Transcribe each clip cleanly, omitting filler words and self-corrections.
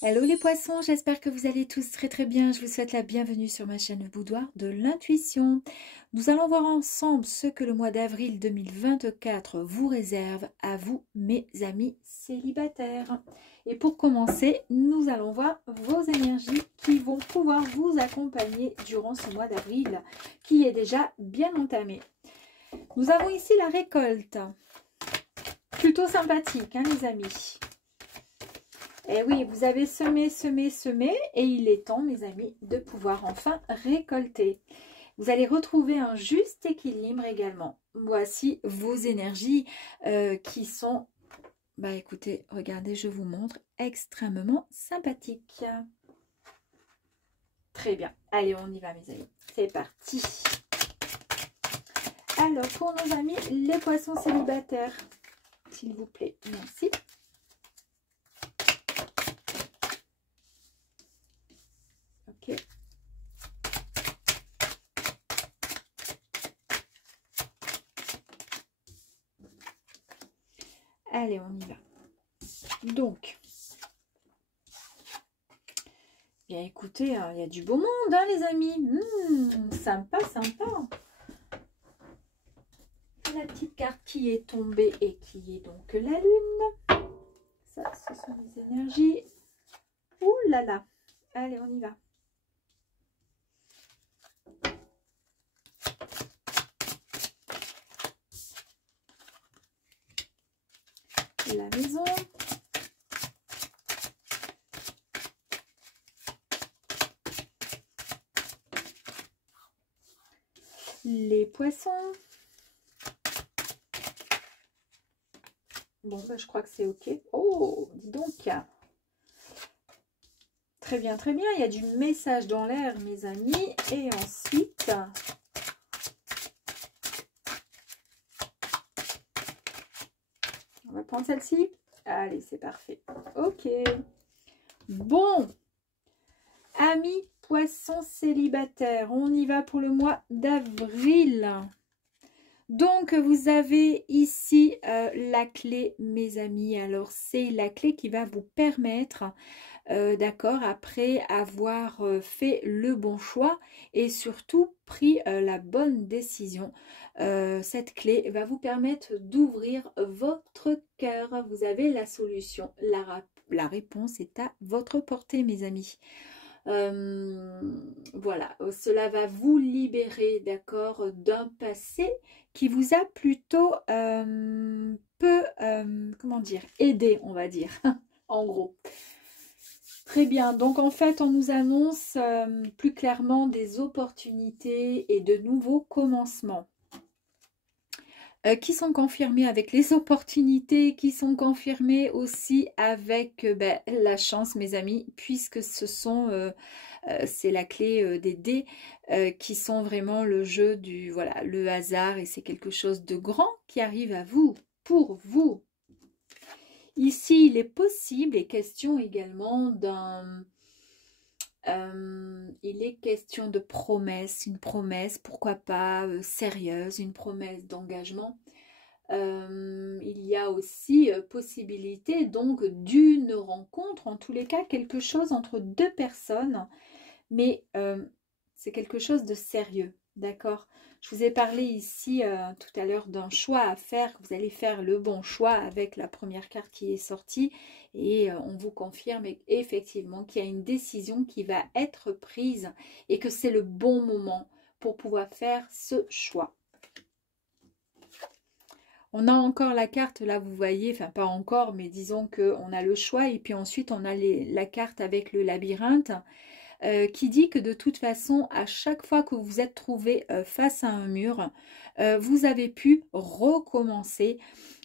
Hello les poissons, j'espère que vous allez tous très bien. Je vous souhaite la bienvenue sur ma chaîne Boudoir de l'intuition. Nous allons voir ensemble ce que le mois d'avril 2024 vous réserve à vous, mes amis célibataires. Et pour commencer, nous allons voir vos énergies qui vont pouvoir vous accompagner durant ce mois d'avril qui est déjà bien entamé. Nous avons ici la récolte. Plutôt sympathique, hein, les amis. Et oui, vous avez semé, et il est temps, mes amis, de pouvoir enfin récolter. Vous allez retrouver un juste équilibre également. Voici vos énergies qui sont, bah écoutez, regardez, je vous montre, extrêmement sympathiques. Très bien. Allez, on y va, mes amis. C'est parti. Alors, pour nos amis, les poissons célibataires, s'il vous plaît, merci. Ok. Allez, on y va. Donc, bien écoutez, il y a du beau monde, hein, les amis. Sympa, sympa. La petite carte qui est tombée et qui est donc la lune. Ça, ce sont les énergies. Ouh là là. Allez, on y va. La maison. Les poissons. Bon, ben, je crois que c'est OK. Oh, dis donc. Très bien, très bien. Il y a du message dans l'air, mes amis. Et ensuite, on va prendre celle-ci. Allez, c'est parfait. OK. Bon. Amis poissons célibataires, on y va pour le mois d'avril. Donc, vous avez ici la clé, mes amis. Alors, c'est la clé qui va vous permettre, d'accord, après avoir fait le bon choix et surtout pris la bonne décision. Cette clé va vous permettre d'ouvrir votre cœur. Vous avez la solution. La réponse est à votre portée, mes amis. Voilà, cela va vous libérer, d'accord, d'un passé qui vous a plutôt peu, comment dire, aidé, on va dire, en gros. Très bien, donc en fait, on nous annonce plus clairement des opportunités et de nouveaux commencements. Qui sont confirmés avec les opportunités, qui sont confirmés aussi avec la chance, mes amis, puisque ce sont, c'est la clé des dés qui sont vraiment le jeu du, voilà, le hasard, et c'est quelque chose de grand qui arrive à vous, pour vous. Ici, il est possible et question également d'un... il est question de promesse, une promesse, pourquoi pas sérieuse, une promesse d'engagement. Il y a aussi possibilité donc d'une rencontre, en tous les cas quelque chose entre deux personnes, mais c'est quelque chose de sérieux, d'accord? Je vous ai parlé ici tout à l'heure d'un choix à faire, que vous allez faire le bon choix avec la première carte qui est sortie, et on vous confirme effectivement qu'il y a une décision qui va être prise et que c'est le bon moment pour pouvoir faire ce choix. On a encore la carte, là vous voyez, enfin pas encore, mais disons qu'on a le choix, et puis ensuite on a la carte avec le labyrinthe, qui dit que de toute façon, à chaque fois que vous vous êtes trouvé face à un mur, vous avez pu recommencer,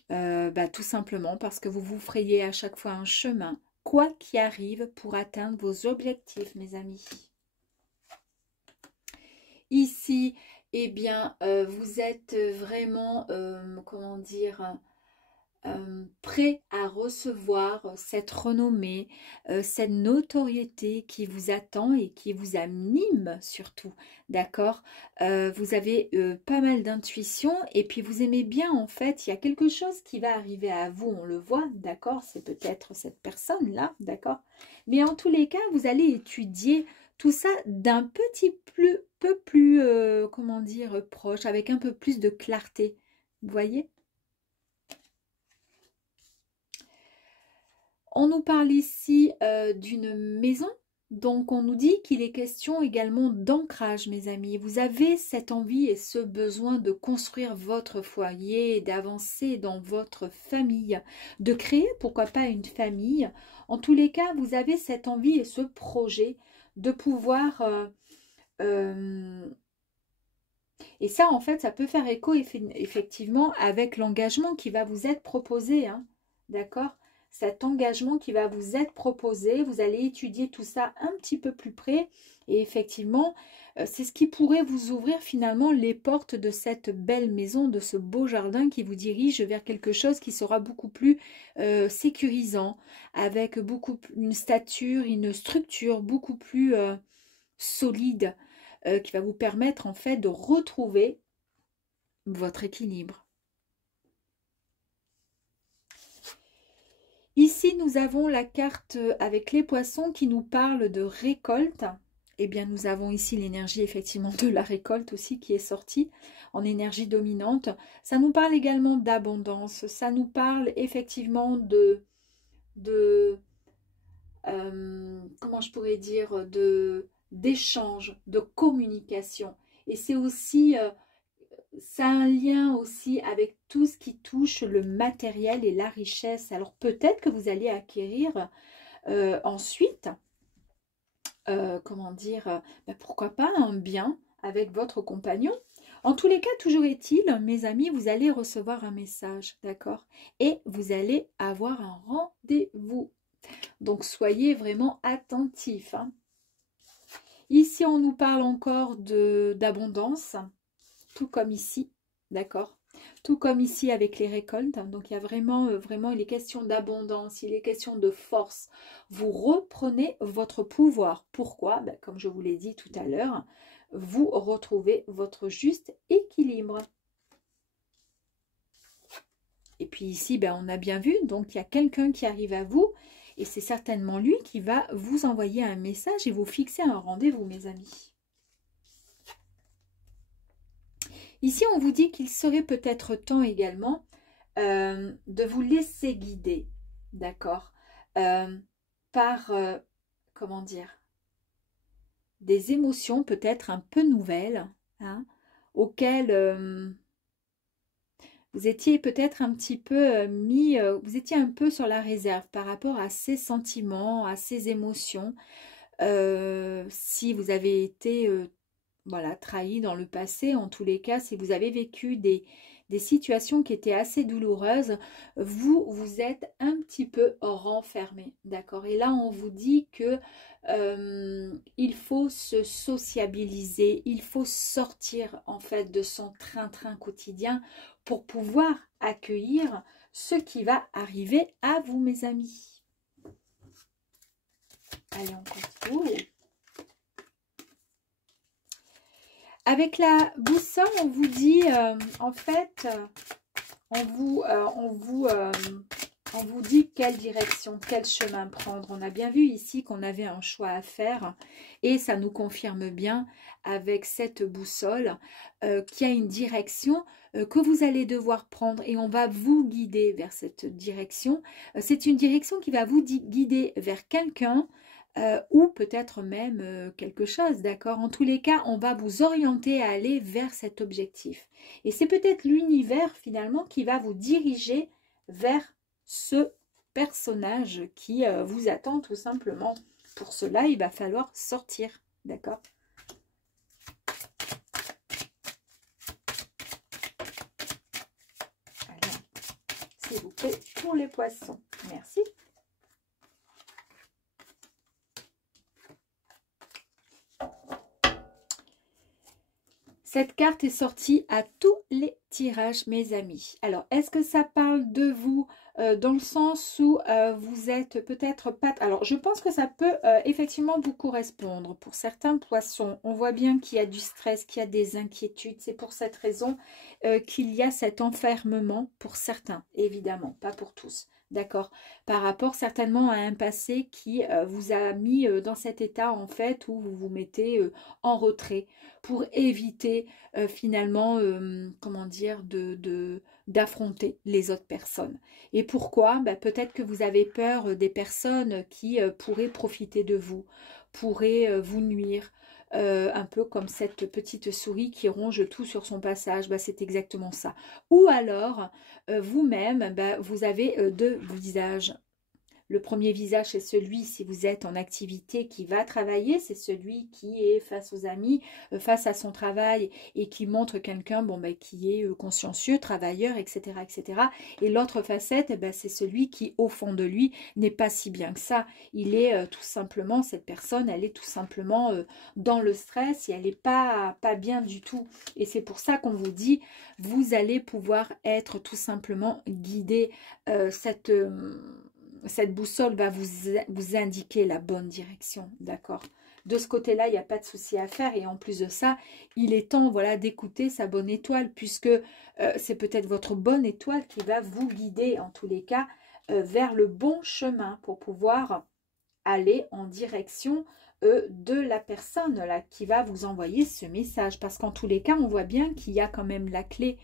tout simplement parce que vous vous frayez à chaque fois un chemin, quoi qu'il arrive, pour atteindre vos objectifs, mes amis. Ici, eh bien, vous êtes vraiment, comment dire, prêt à recevoir cette renommée, cette notoriété qui vous attend et qui vous anime surtout, d'accord? Vous avez pas mal d'intuition et puis vous aimez bien en fait, il y a quelque chose qui va arriver à vous, on le voit, d'accord? C'est peut-être cette personne-là, d'accord? Mais en tous les cas, vous allez étudier tout ça d'un peu plus, comment dire, proche, avec un peu plus de clarté, vous voyez? On nous parle ici d'une maison, donc on nous dit qu'il est question également d'ancrage, mes amis. Vous avez cette envie et ce besoin de construire votre foyer, d'avancer dans votre famille, de créer, pourquoi pas, une famille. En tous les cas, vous avez cette envie et ce projet de pouvoir... et ça, en fait, ça peut faire écho effectivement avec l'engagement qui va vous être proposé, hein, d'accord? Cet engagement qui va vous être proposé, vous allez étudier tout ça un petit peu plus près et effectivement, c'est ce qui pourrait vous ouvrir finalement les portes de cette belle maison, de ce beau jardin qui vous dirige vers quelque chose qui sera beaucoup plus sécurisant, avec une stature, une structure beaucoup plus solide, qui va vous permettre en fait de retrouver votre équilibre. Ici, nous avons la carte avec les poissons qui nous parle de récolte. Eh bien, nous avons ici l'énergie effectivement de la récolte aussi qui est sortie en énergie dominante. Ça nous parle également d'abondance. Ça nous parle effectivement comment je pourrais dire, d'échange, de communication. Et c'est aussi, ça a un lien aussi avec tout ce qui touche le matériel et la richesse. Alors peut-être que vous allez acquérir ensuite, comment dire, pourquoi pas un bien avec votre compagnon. En tous les cas, toujours est-il, mes amis, vous allez recevoir un message, d'accord? Et vous allez avoir un rendez-vous. Donc, soyez vraiment attentifs, hein. Ici, on nous parle encore d'abondance, tout comme ici, d'accord? Tout comme ici avec les récoltes. Donc, il y a vraiment, vraiment, il est question d'abondance, il est question de force. Vous reprenez votre pouvoir. Pourquoi? Ben, comme je vous l'ai dit tout à l'heure, vous retrouvez votre juste équilibre. Et puis ici, ben, on a bien vu, donc il y a quelqu'un qui arrive à vous et c'est certainement lui qui va vous envoyer un message et vous fixer un rendez-vous, mes amis. Ici, on vous dit qu'il serait peut-être temps également de vous laisser guider, d'accord, par, comment dire, des émotions peut-être un peu nouvelles, hein, auxquelles... vous étiez peut-être un petit peu vous étiez un peu sur la réserve par rapport à ces sentiments, à ces émotions. Si vous avez été voilà, trahi dans le passé, en tous les cas, si vous avez vécu des situations qui étaient assez douloureuses, vous vous êtes un petit peu renfermé, d'accord? Et là, on vous dit que il faut se sociabiliser, il faut sortir en fait de son train-train quotidien pour pouvoir accueillir ce qui va arriver à vous, mes amis. Allez, on continue. Avec la boussole, on vous dit, en fait, on vous dit quelle direction, quel chemin prendre. On a bien vu ici qu'on avait un choix à faire et ça nous confirme bien avec cette boussole qu'il y a une direction que vous allez devoir prendre et on va vous guider vers cette direction. C'est une direction qui va vous guider vers quelqu'un ou peut-être même quelque chose, d'accord? En tous les cas, on va vous orienter à aller vers cet objectif. Et c'est peut-être l'univers finalement qui va vous diriger vers ce personnage qui vous attend tout simplement. Pour cela, il va falloir sortir, d'accord? Allez, s'il vous plaît, pour les poissons. Merci. Cette carte est sortie à tous les tirage, mes amis. Alors, est-ce que ça parle de vous dans le sens où vous êtes peut-être pas... Alors, je pense que ça peut effectivement vous correspondre. Pour certains poissons, on voit bien qu'il y a du stress, qu'il y a des inquiétudes. C'est pour cette raison qu'il y a cet enfermement pour certains, évidemment, pas pour tous. D'accord, par rapport certainement à un passé qui vous a mis dans cet état en fait où vous vous mettez en retrait pour éviter finalement, comment dire, d'affronter les autres personnes. Et pourquoi? Ben, peut-être que vous avez peur des personnes qui pourraient profiter de vous, pourraient vous nuire. Un peu comme cette petite souris qui ronge tout sur son passage, ben, c'est exactement ça. Ou alors, vous-même, ben, vous avez deux visages. Le premier visage, c'est celui, si vous êtes en activité, qui va travailler. C'est celui qui est face aux amis, face à son travail et qui montre quelqu'un bon, ben, qui est consciencieux, travailleur, etc. etc. Et l'autre facette, ben, c'est celui qui, au fond de lui, n'est pas si bien que ça. Il est tout simplement, cette personne, elle est tout simplement dans le stress et elle n'est pas bien du tout. Et c'est pour ça qu'on vous dit, vous allez pouvoir être tout simplement guidé. Cette boussole va vous indiquer la bonne direction, d'accord? De ce côté-là, il n'y a pas de souci à faire. Et en plus de ça, il est temps voilà, d'écouter sa bonne étoile, puisque c'est peut-être votre bonne étoile qui va vous guider, en tous les cas, vers le bon chemin pour pouvoir aller en direction de la personne là, qui va vous envoyer ce message. Parce qu'en tous les cas, on voit bien qu'il y a quand même la clé,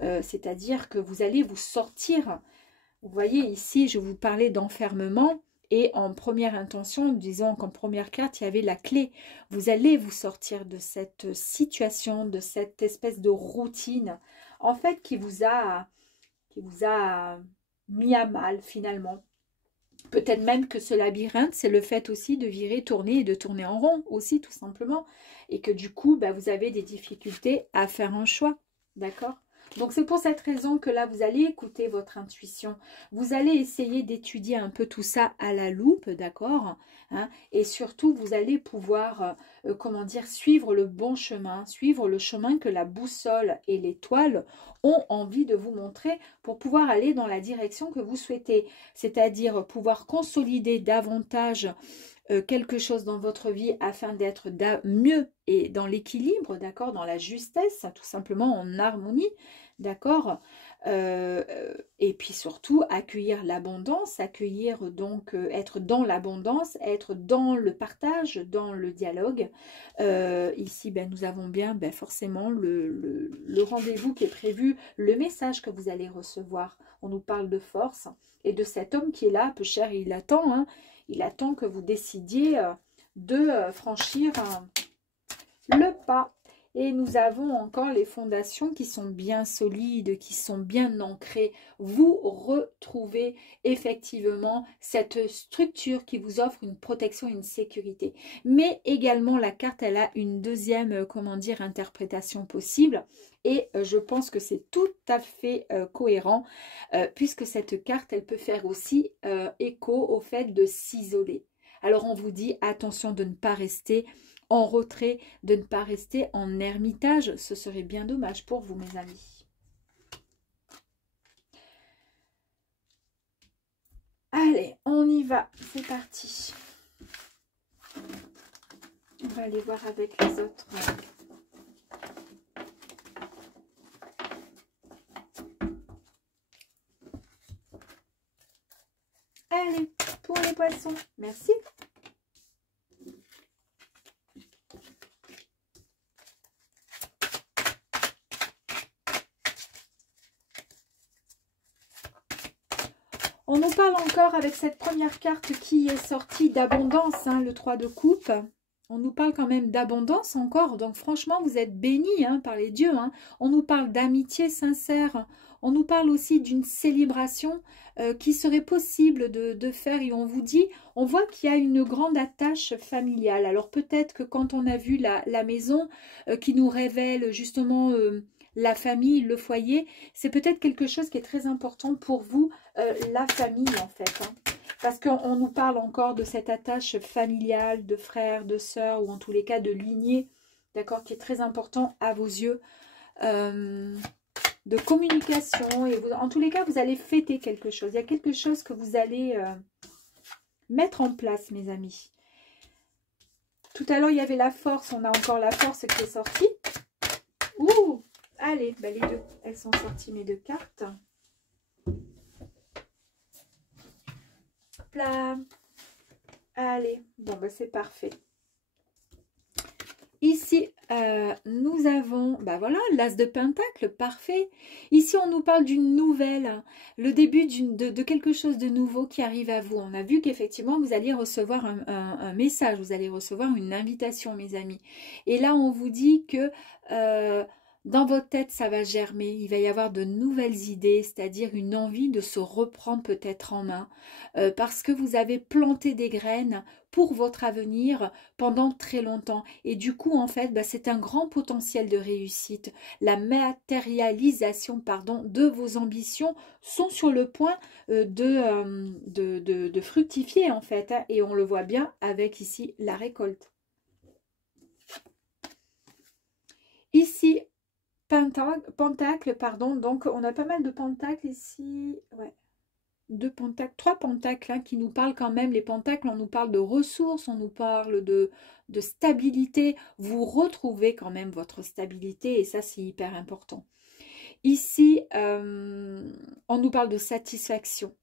c'est-à-dire que vous allez vous sortir. Vous voyez ici, je vous parlais d'enfermement et en première intention, disons qu'en première carte, il y avait la clé. Vous allez vous sortir de cette situation, de cette espèce de routine, en fait, qui vous a mis à mal finalement. Peut-être même que ce labyrinthe, c'est le fait aussi de virer, tourner et de tourner en rond aussi, tout simplement. Et que du coup, bah, vous avez des difficultés à faire un choix, d'accord ? Donc, c'est pour cette raison que là, vous allez écouter votre intuition. Vous allez essayer d'étudier un peu tout ça à la loupe, d'accord, hein, et surtout, vous allez pouvoir, comment dire, suivre le bon chemin, suivre le chemin que la boussole et l'étoile ont envie de vous montrer pour pouvoir aller dans la direction que vous souhaitez. C'est-à-dire pouvoir consolider davantage quelque chose dans votre vie afin d'être mieux et dans l'équilibre, d'accord, dans la justesse, tout simplement en harmonie, d'accord, et puis surtout accueillir l'abondance, accueillir donc être dans l'abondance, être dans le partage, dans le dialogue. Ici, ben, nous avons bien ben, forcément le rendez-vous qui est prévu, le message que vous allez recevoir. On nous parle de force et de cet homme qui est là, peu cher, il attend, hein. Il attend que vous décidiez de franchir le pas. Et nous avons encore les fondations qui sont bien solides, qui sont bien ancrées. Vous retrouvez effectivement cette structure qui vous offre une protection et une sécurité. Mais également, la carte, elle a une deuxième, comment dire, interprétation possible. Et je pense que c'est tout à fait cohérent, puisque cette carte, elle peut faire aussi écho au fait de s'isoler. Alors, on vous dit, attention de ne pas rester en retrait, de ne pas rester en ermitage. Ce serait bien dommage pour vous, mes amis. Allez, on y va. C'est parti. On va aller voir avec les autres. Allez, pour les poissons. Merci. On nous parle encore avec cette première carte qui est sortie d'abondance, hein, le 3 de coupe. On nous parle quand même d'abondance encore. Donc franchement, vous êtes bénis hein, par les dieux. Hein. On nous parle d'amitié sincère. On nous parle aussi d'une célébration qui serait possible de faire. Et on vous dit, on voit qu'il y a une grande attache familiale. Alors peut-être que quand on a vu la maison qui nous révèle justement la famille, le foyer, c'est peut-être quelque chose qui est très important pour vous, la famille en fait. Hein. Parce qu'on nous parle encore de cette attache familiale, de frères, de sœurs, ou en tous les cas de lignée, d'accord, qui est très important à vos yeux. de communication. Et vous, en tous les cas, vous allez fêter quelque chose. Il y a quelque chose que vous allez mettre en place, mes amis. Tout à l'heure, il y avait la force. On a encore la force qui est sortie. Ouh! Allez, ben les deux, elles sont sorties, mes deux cartes. Hop là. Allez, bon, ben c'est parfait. Ici, nous avons, ben voilà, l'as de pentacle, parfait. Ici, on nous parle d'une nouvelle, le début de quelque chose de nouveau qui arrive à vous. On a vu qu'effectivement, vous alliez recevoir un message, vous allez recevoir une invitation, mes amis. Et là, on vous dit que dans votre tête, ça va germer. Il va y avoir de nouvelles idées, c'est-à-dire une envie de se reprendre peut-être en main, parce que vous avez planté des graines pour votre avenir pendant très longtemps. Et du coup, en fait, bah, c'est un grand potentiel de réussite. La matérialisation, pardon, de vos ambitions sont sur le point de fructifier, en fait. Hein, et on le voit bien avec ici la récolte. Ici, pentacle, pardon. Donc, on a pas mal de pentacles ici. Ouais. Deux pentacles, trois pentacles hein, qui nous parlent quand même. Les pentacles, on nous parle de ressources, on nous parle de stabilité. Vous retrouvez quand même votre stabilité et ça, c'est hyper important. Ici, on nous parle de satisfaction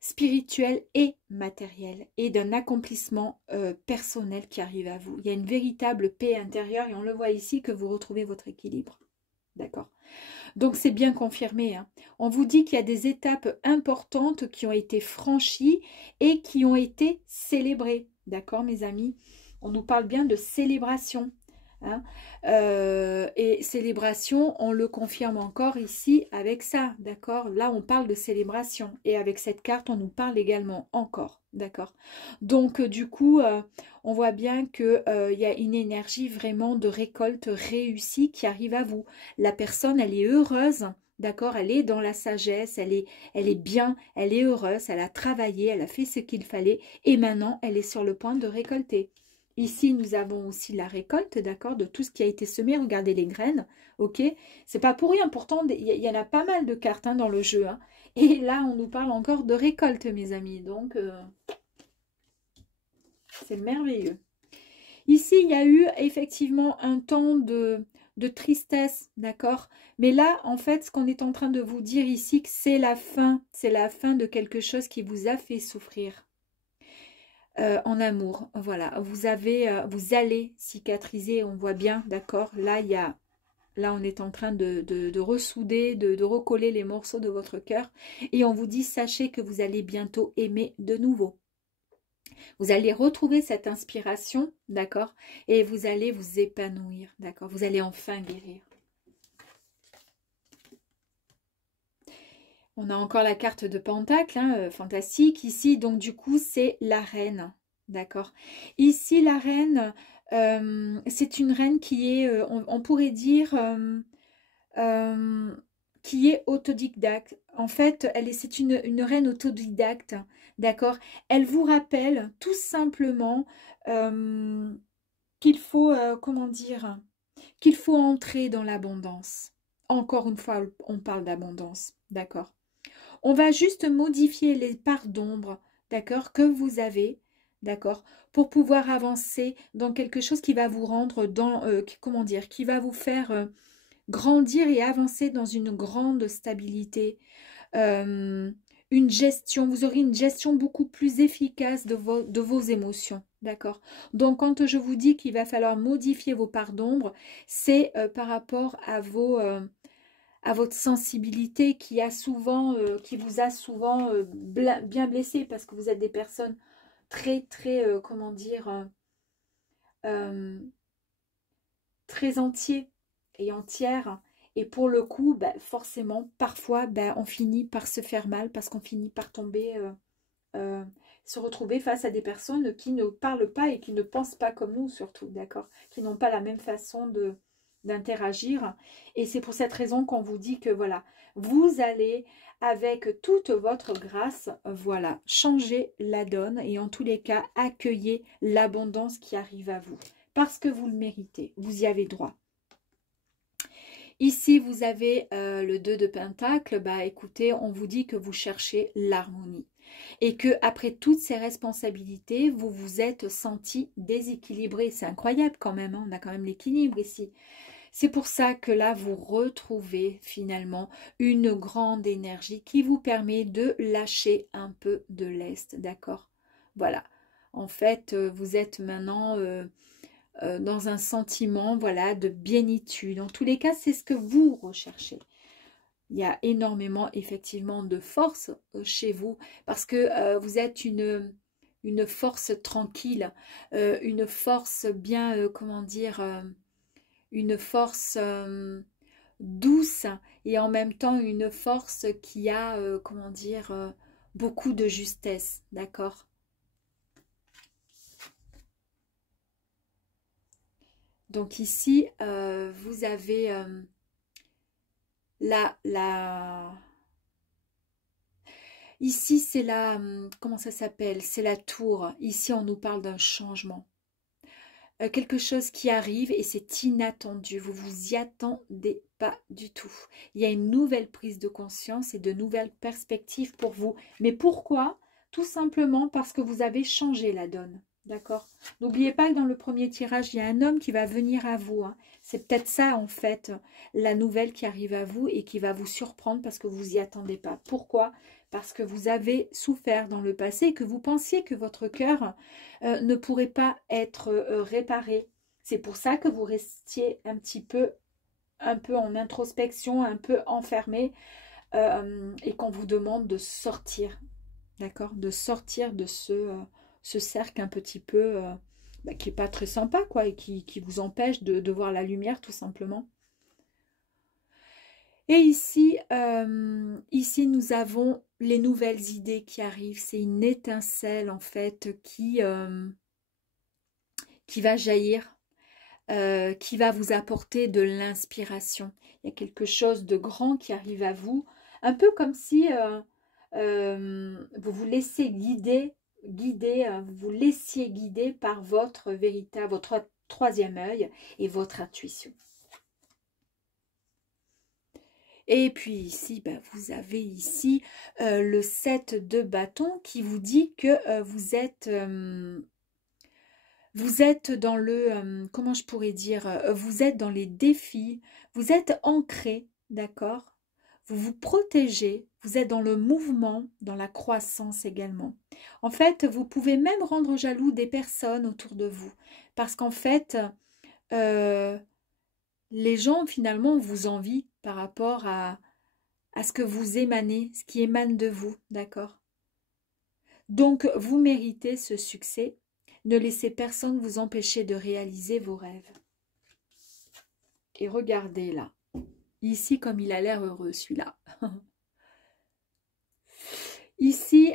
spirituelle et matérielle et d'un accomplissement personnel qui arrive à vous. Il y a une véritable paix intérieure et on le voit ici que vous retrouvez votre équilibre. D'accord ? Donc, c'est bien confirmé. Hein. On vous dit qu'il y a des étapes importantes qui ont été franchies et qui ont été célébrées. D'accord, mes amis? On nous parle bien de célébration. Hein. Et célébration, on le confirme encore ici avec ça. D'accord? Là, on parle de célébration. Et avec cette carte, on nous parle également encore. D'accord? Donc, du coup, on voit bien qu'il y a une énergie vraiment de récolte réussie qui arrive à vous. La personne, elle est heureuse, d'accord? Elle est dans la sagesse, elle est bien, elle est heureuse, elle a travaillé, elle a fait ce qu'il fallait et maintenant, elle est sur le point de récolter. Ici, nous avons aussi la récolte, d'accord, de tout ce qui a été semé. Regardez les graines, ok? C'est pas pour rien, pourtant, il y en a pas mal de cartes hein, dans le jeu. Hein. Et là, on nous parle encore de récolte, mes amis. Donc, c'est merveilleux. Ici, il y a eu effectivement un temps de tristesse, d'accord? Mais là, en fait, ce qu'on est en train de vous dire ici, que c'est la fin de quelque chose qui vous a fait souffrir. En amour, voilà, vous allez cicatriser, on voit bien, d'accord, là on est en train de ressouder, de recoller les morceaux de votre cœur, et on vous dit, sachez que vous allez bientôt aimer de nouveau, vous allez retrouver cette inspiration, d'accord, et vous allez vous épanouir, d'accord, vous allez enfin guérir. On a encore la carte de Pentacle, hein, fantastique. Ici, donc du coup, c'est la reine. D'accord. Ici, la reine, c'est une reine qui est, on pourrait dire, qui est autodidacte. En fait, c'est une reine autodidacte. D'accord. Elle vous rappelle tout simplement qu'il faut, comment dire, qu'il faut entrer dans l'abondance. Encore une fois, on parle d'abondance. D'accord. On va juste modifier les parts d'ombre, d'accord, que vous avez, d'accord, pour pouvoir avancer dans quelque chose qui va vous rendre dans, comment dire, qui va vous faire grandir et avancer dans une grande stabilité, une gestion, vous aurez une gestion beaucoup plus efficace de vos émotions, d'accord. Donc, quand je vous dis qu'il va falloir modifier vos parts d'ombre, c'est par rapport à votre sensibilité qui vous a souvent bien blessé parce que vous êtes des personnes très, comment dire, très entiers et entières. Et pour le coup, bah, forcément, parfois, bah, on finit par se faire mal parce qu'on finit par tomber, se retrouver face à des personnes qui ne parlent pas et qui ne pensent pas comme nous surtout, d'accord, qui n'ont pas la même façon d'interagir. Et c'est pour cette raison qu'on vous dit que voilà, vous allez avec toute votre grâce, voilà, changer la donne et en tous les cas, accueillir l'abondance qui arrive à vous. Parce que vous le méritez, vous y avez droit. Ici, vous avez le 2 de Pentacle. Bah, écoutez, on vous dit que vous cherchez l'harmonie. Et que après toutes ces responsabilités, vous vous êtes senti déséquilibré. C'est incroyable quand même, hein, on a quand même l'équilibre ici. C'est pour ça que là, vous retrouvez finalement une grande énergie qui vous permet de lâcher un peu de lest, d'accord? Voilà. En fait, vous êtes maintenant dans un sentiment, voilà, de bénitude. En tous les cas, c'est ce que vous recherchez. Il y a énormément, effectivement, de force chez vous parce que vous êtes une force tranquille, une force bien, comment dire, une force douce et en même temps une force qui a, comment dire, beaucoup de justesse, d'accord? Donc ici, vous avez la... Ici, c'est la... Comment ça s'appelle? C'est la tour. Ici, on nous parle d'un changement. Quelque chose qui arrive et c'est inattendu. Vous vous y attendez pas du tout. Il y a une nouvelle prise de conscience et de nouvelles perspectives pour vous. Mais pourquoi? Tout simplement parce que vous avez changé la donne. D'accord? N'oubliez pas que dans le premier tirage, il y a un homme qui va venir à vous. Hein. C'est peut-être ça, en fait, la nouvelle qui arrive à vous et qui va vous surprendre parce que vous y attendez pas. Pourquoi? Parce que vous avez souffert dans le passé et que vous pensiez que votre cœur ne pourrait pas être réparé. C'est pour ça que vous restiez un peu en introspection, un peu enfermé et qu'on vous demande de sortir, d'accord? De sortir de ce cercle un petit peu qui n'est pas très sympa, quoi, et qui vous empêche de voir la lumière, tout simplement. Et ici, ici, nous avons les nouvelles idées qui arrivent. C'est une étincelle, en fait, qui va jaillir, qui va vous apporter de l'inspiration. Il y a quelque chose de grand qui arrive à vous, un peu comme si vous vous laissez vous vous laissiez guider par votre véritable, votre troisième œil et votre intuition. Et puis ici, ben, vous avez ici le 7 de bâton qui vous dit que vous êtes dans le, comment je pourrais dire, vous êtes dans les défis, vous êtes ancré, d'accord? Vous vous protégez, vous êtes dans le mouvement, dans la croissance également. En fait, vous pouvez même rendre jaloux des personnes autour de vous, parce qu'en fait, euh, les gens finalement vous envient par rapport à ce que vous émanez, ce qui émane de vous, d'accord? Donc, vous méritez ce succès. Ne laissez personne vous empêcher de réaliser vos rêves. Et regardez là. Ici, comme il a l'air heureux, celui-là. Ici,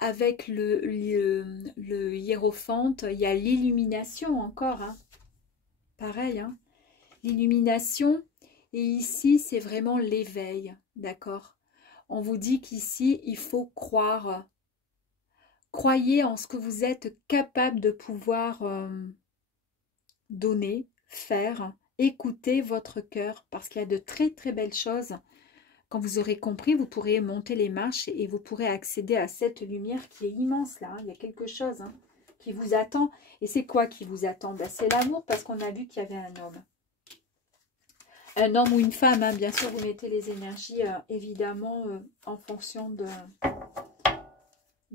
avec le hiérophante, il y a l'illumination encore. Hein. Pareil, hein. L'illumination. Et ici, c'est vraiment l'éveil, d'accord? On vous dit qu'ici, il faut croire. Croyez en ce que vous êtes capable de pouvoir donner, faire, écouter votre cœur, parce qu'il y a de très très belles choses. Quand vous aurez compris, vous pourrez monter les marches et vous pourrez accéder à cette lumière qui est immense là. Hein. Il y a quelque chose qui vous attend. Et c'est quoi qui vous attend? Ben, c'est l'amour, parce qu'on a vu qu'il y avait un homme. Un homme ou une femme, hein. Bien sûr, vous mettez les énergies évidemment en fonction de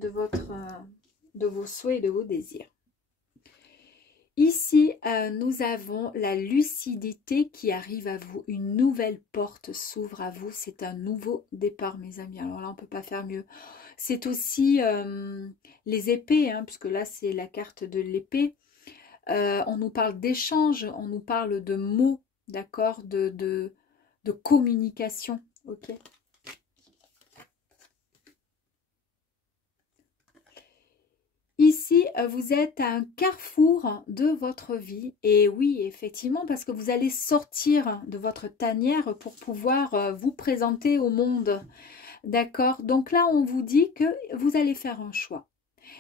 vos souhaits et de vos désirs. Ici, nous avons la lucidité qui arrive à vous. Une nouvelle porte s'ouvre à vous. C'est un nouveau départ, mes amis. Alors là, on ne peut pas faire mieux. C'est aussi les épées, hein, puisque là, c'est la carte de l'épée. On nous parle d'échange, on nous parle de mots, d'accord, de communication. Ok. Ici, vous êtes à un carrefour de votre vie. Et oui, effectivement, parce que vous allez sortir de votre tanière pour pouvoir vous présenter au monde. D'accord? Donc là, on vous dit que vous allez faire un choix.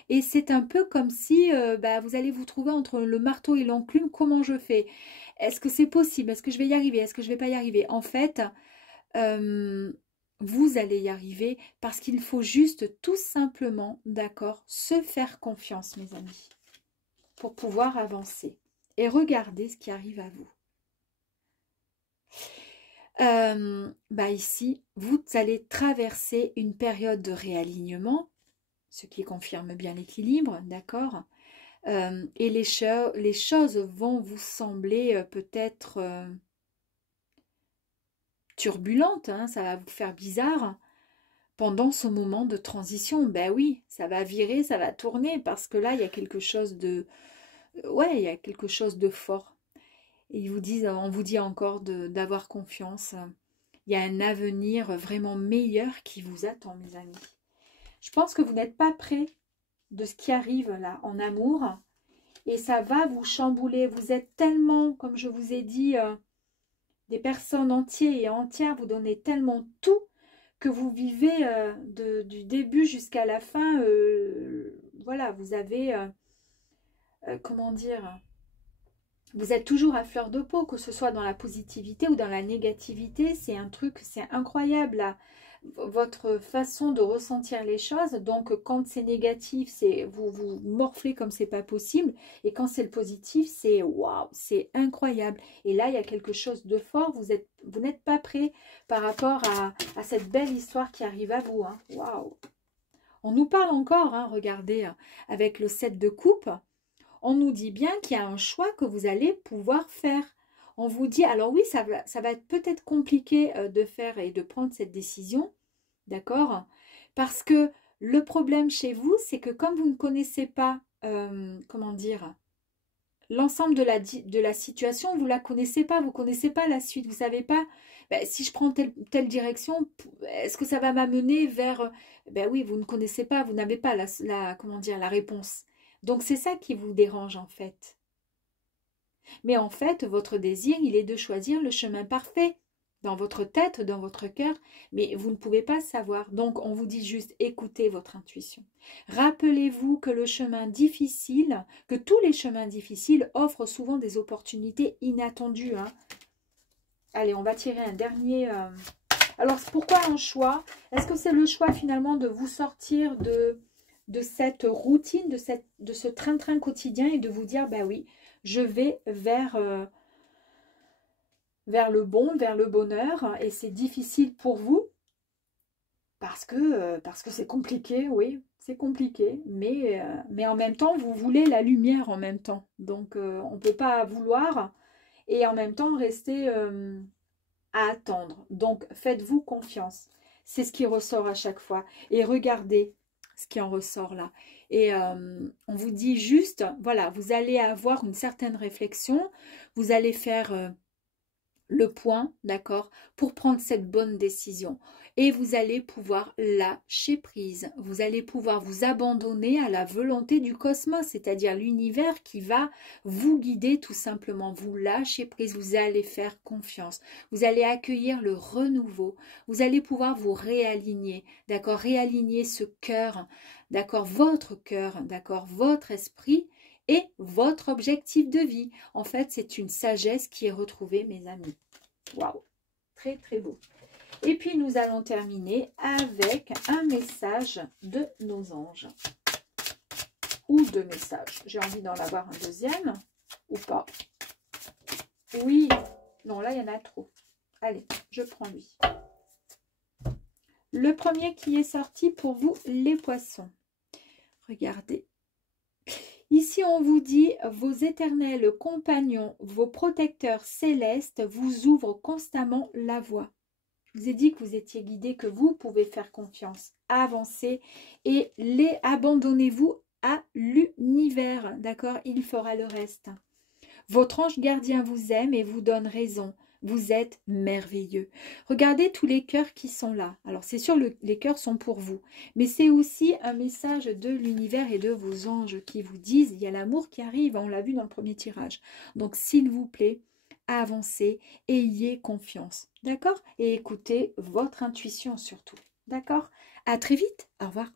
Et c'est un peu comme si vous allez vous trouver entre le marteau et l'enclume. Comment je fais? est-ce que c'est possible? Est-ce que je vais y arriver? Est-ce que je vais pas y arriver? En fait, vous allez y arriver parce qu'il faut juste tout simplement, d'accord, se faire confiance, mes amis, pour pouvoir avancer. Et regardez ce qui arrive à vous. Ici, vous allez traverser une période de réalignement, ce qui confirme bien l'équilibre, d'accord? Et les choses vont vous sembler peut-être turbulentes, hein, ça va vous faire bizarre pendant ce moment de transition. Ben oui, ça va virer, ça va tourner, parce que là, il y a quelque chose de... Ouais, il y a quelque chose de fort. Et on vous dit encore d'avoir confiance. Il y a un avenir vraiment meilleur qui vous attend, mes amis. Je pense que vous n'êtes pas prêts de ce qui arrive là en amour. Et ça va vous chambouler. Vous êtes tellement, comme je vous ai dit, des personnes entières et entières. Vous donnez tellement tout que vous vivez du début jusqu'à la fin. Voilà, vous avez, comment dire... Vous êtes toujours à fleur de peau, que ce soit dans la positivité ou dans la négativité. C'est un truc, c'est incroyable, là, votre façon de ressentir les choses. Donc, quand c'est négatif, c'est vous morflez comme c'est pas possible. Et quand c'est le positif, c'est waouh, c'est incroyable. Et là, il y a quelque chose de fort. Vous n'êtes pas prêt par rapport à cette belle histoire qui arrive à vous. Hein. Waouh. On nous parle encore, hein, regardez, avec le 7 de coupe. On nous dit bien qu'il y a un choix que vous allez pouvoir faire. On vous dit, alors oui, ça va être peut-être compliqué de faire et de prendre cette décision, d'accord? Parce que le problème chez vous, c'est que comme vous ne connaissez pas, comment dire, l'ensemble de la situation, vous ne la connaissez pas, vous ne connaissez pas la suite, vous ne savez pas, ben, si je prends telle direction, est-ce que ça va m'amener vers... Ben oui, vous ne connaissez pas, vous n'avez pas comment dire, la réponse. Donc, c'est ça qui vous dérange, en fait. Mais en fait, votre désir, il est de choisir le chemin parfait dans votre tête, dans votre cœur, mais vous ne pouvez pas savoir. Donc, on vous dit juste, écoutez votre intuition. Rappelez-vous que le chemin difficile, que tous les chemins difficiles offrent souvent des opportunités inattendues. Hein. Allez, on va tirer un dernier... Alors, pourquoi un choix? Est-ce que c'est le choix, finalement, de vous sortir de cette routine, de ce train-train quotidien et de vous dire, bah oui, je vais vers le bon, vers le bonheur et c'est difficile pour vous parce que c'est compliqué, oui, c'est compliqué, mais en même temps, vous voulez la lumière en même temps. Donc, on ne peut pas vouloir et en même temps rester à attendre. Donc, faites-vous confiance. C'est ce qui ressort à chaque fois. Et regardez ce qui en ressort là. Et on vous dit juste, voilà, vous allez avoir une certaine réflexion, vous allez faire le point, d'accord, pour prendre cette bonne décision. Et vous allez pouvoir lâcher prise. Vous allez pouvoir vous abandonner à la volonté du cosmos, c'est-à-dire l'univers qui va vous guider tout simplement. Vous lâchez prise, vous allez faire confiance. Vous allez accueillir le renouveau. Vous allez pouvoir vous réaligner, d'accord, réaligner ce cœur, d'accord, votre esprit et votre objectif de vie. En fait, c'est une sagesse qui est retrouvée, mes amis. Waouh, très très beau. Et puis, nous allons terminer avec un message de nos anges. Ou deux messages. J'ai envie d'en avoir un deuxième ou pas. Oui, non, là, il y en a trop. Allez, je prends lui. Le premier qui est sorti pour vous, les poissons. Regardez. Ici, on vous dit, vos éternels compagnons, vos protecteurs célestes vous ouvrent constamment la voie. Je vous ai dit que vous étiez guidés, que vous pouvez faire confiance, avancer et abandonnez-vous à l'univers, d'accord? Il fera le reste. Votre ange gardien vous aime et vous donne raison. Vous êtes merveilleux. Regardez tous les cœurs qui sont là. Alors, c'est sûr, les cœurs sont pour vous. Mais c'est aussi un message de l'univers et de vos anges qui vous disent, il y a l'amour qui arrive, on l'a vu dans le premier tirage. Donc, s'il vous plaît, avancez, ayez confiance. D'accord? Et écoutez votre intuition surtout. D'accord? À très vite. Au revoir.